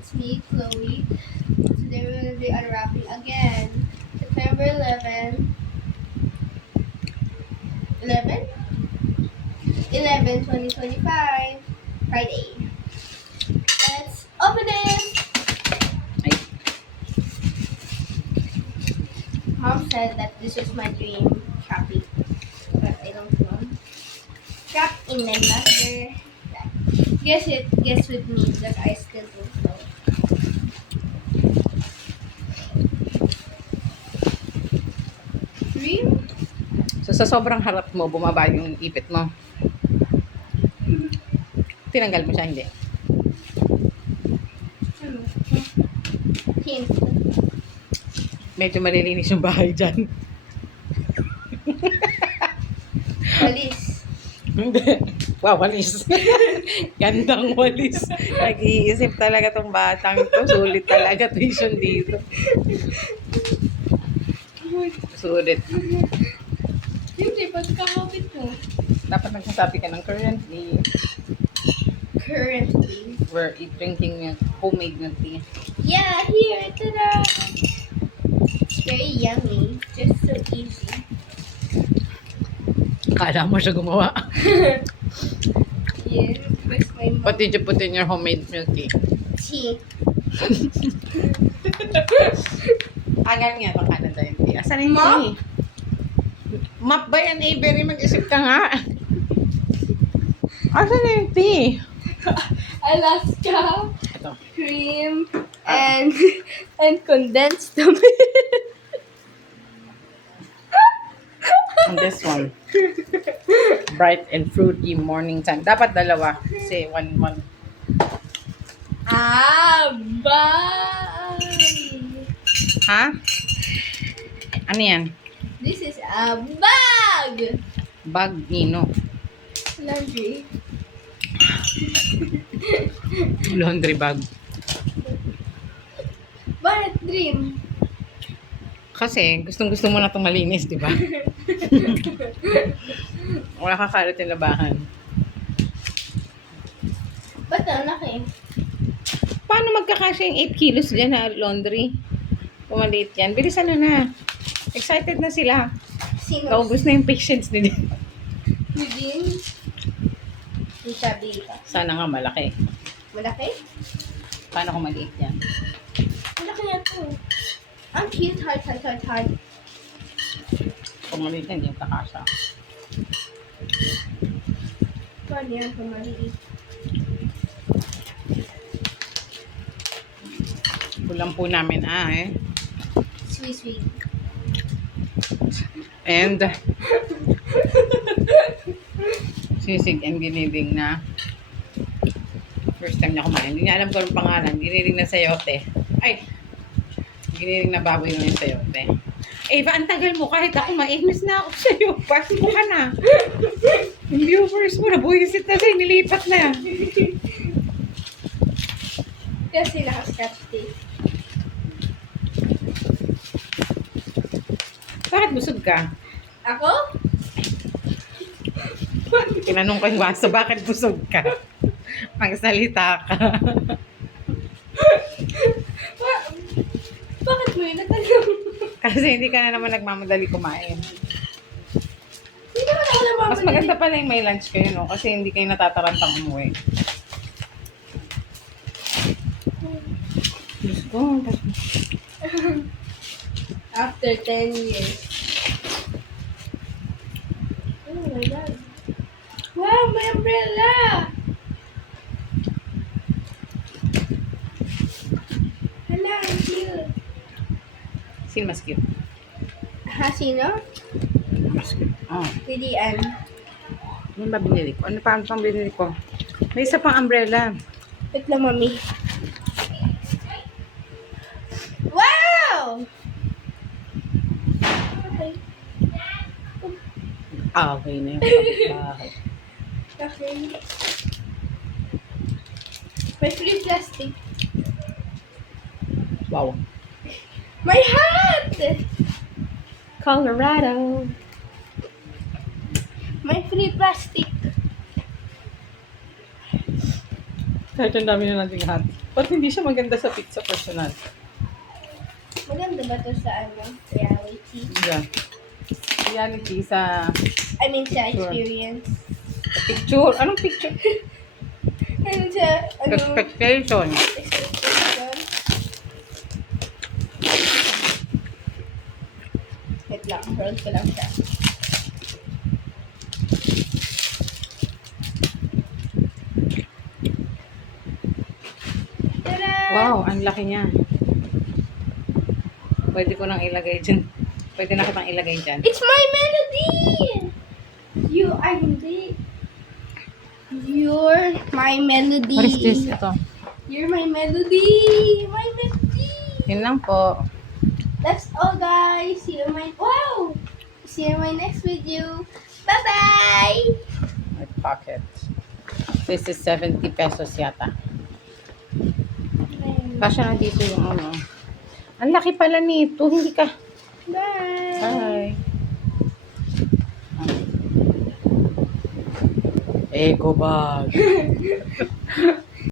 it's me, Chloe. Today we will be unwrapping again. September 2025, Friday. Let's open it! Ay, Mom said that this is my dream shopping, but I don't know. Wrap in my mother. Guess with me because I still don't know. Dream? so sa sobrang harap mo, bumaba yung ipit mo. Tinanggal mo siya, hindi. Ano? Hint. Medyo malilinis yung bahay dyan. Walis. Hindi. Wow, walis. Gandang walis. Nag-iisip talaga tong batang to. Sulit talaga tuition dito. Sulit. Hindi, pagkakapit mo. Dapat nagsasabi ka ng currently Currently. we're drinking milk, homemade milk tea. Yeah, here. Ta-da! It's very yummy. Just so easy. Kala mo siya gumawa. Yeah, with my mom. What did you put in your homemade milk tea? Tea. Agal nga itong Canada yung tea. Asan yung Mom? tea? Map ba yan, Avery? Mag-isip ka nga. Asan na yung tea? Alaska, Ito. cream, and condensed milk. And this one. Bright and fruity morning time. Dapat dalawa. Kasi one. Bag. Ha? Ano yan? This is a bag. Bag Nino. Laundry. Laundry bag. Bakit dream? Kasi gustong-gusto mo na itong malinis, di ba? Wala kakalat yung labahan. Ba't ang laki? Paano magkakasya yung 8 kilos dyan na laundry? Pumaliit yan. Bilisan na. Excited na sila. Sino? Naubos na yung patience nila. Eugene? Yung sabi ka. Sana nga malaki. Malaki? Paano kung maliit yan? Malaki na to. Ang cute. Heart. Kung maliit yan, hindi yung kakasya. Paano yan kung maliit? Kulang po namin Sweet. And sisig and giniling na first time niya kumain. Hindi niya alam kung anong pangalan. Giniling na sayote. Ay! Giniling na baboy ng sayote. Eva, ang tagal mo. Kahit ako mainis na ako sa'yo. Pass mo ka na. Yung viewers mo, nabuhisit na sa'yo. Nilipat na. Kasi naka-scratch tape. Bakit busog ka? Ako? Tinanong ko yung waso, bakit busog ka? Magsalita ka. Bakit mo yun natanong? Kasi hindi ka na naman nagmamadali kumain. Hindi naman ako namamadali. Mas maganda pala yung may lunch kayo, no? Kasi hindi kayo natatarantang umuwi. Diyos ko. After 10 years. Oh my God. Wow, may umbrella! Hala, ang cute. Sino mas cute? Ha, sino? Mas cute. Oh. Pilian. Ano ba binili ko? Ano pa ang pang binili ko? May isa pang umbrella. Wait lang, mami. Wow! Okay. Okay na yung kapitbahay. Okay. May free plastic. Wow. My hat! Colorado. May free plastic. Kahit ang dami na nating hat. Ba't hindi siya maganda sa pizza personal? Maganda ba to sa reality? Yeah. Reality sa I mean, sa Sure. experience. picture. Anong picture? I mean, sa, Expectation. expectation. Wait lang, roll ko lang siya. Tada! Wow, ang laki niya. Pwede ko nang ilagay dyan. Pwede na kitang ilagay dyan. It's my melody! You are hindi. You're my melody. What is this? Ito. You're my melody. My melody. Yun lang po. That's all, guys. See you in my See you in my next video. Bye bye. My pocket. This is 70 pesos yata. Kasya na dito yung ano. Ang laki pala nito. Hindi ka. Bye. Bye. Eco bag.